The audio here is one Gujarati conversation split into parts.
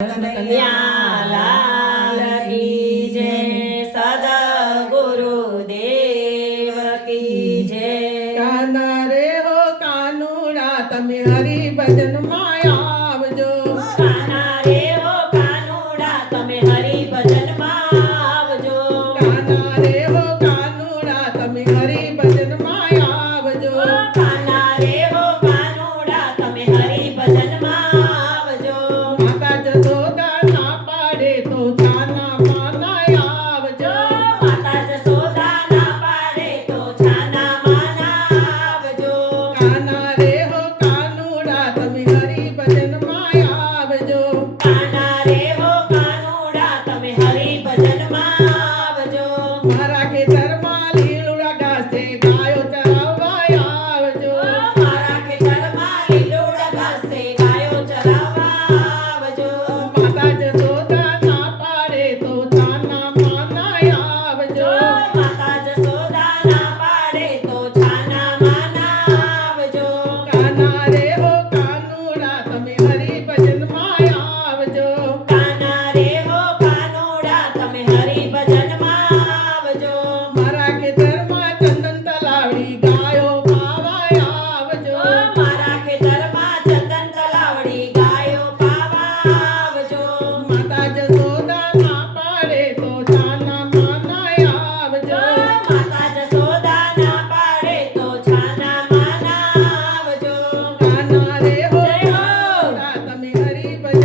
લાલ કાનુડા, તમે હરી ભજનમાં આવજો. કાના રે હો કાનુડા, તમે હરી ભજનમાં આવજો કાનુડા તમે મારા ખેતર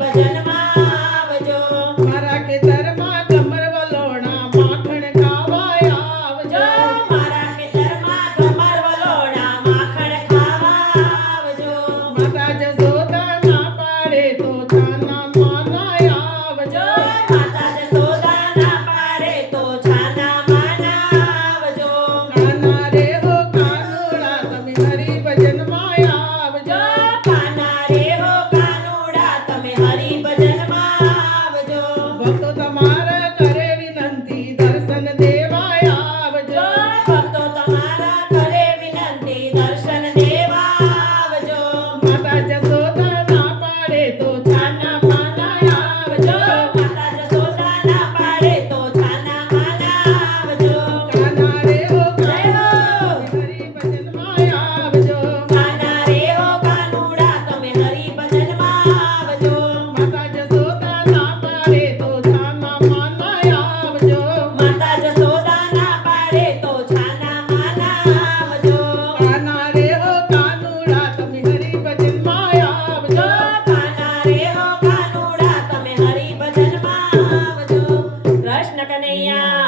భజన જન્માવજો કૃષ્ણ કનૈયા.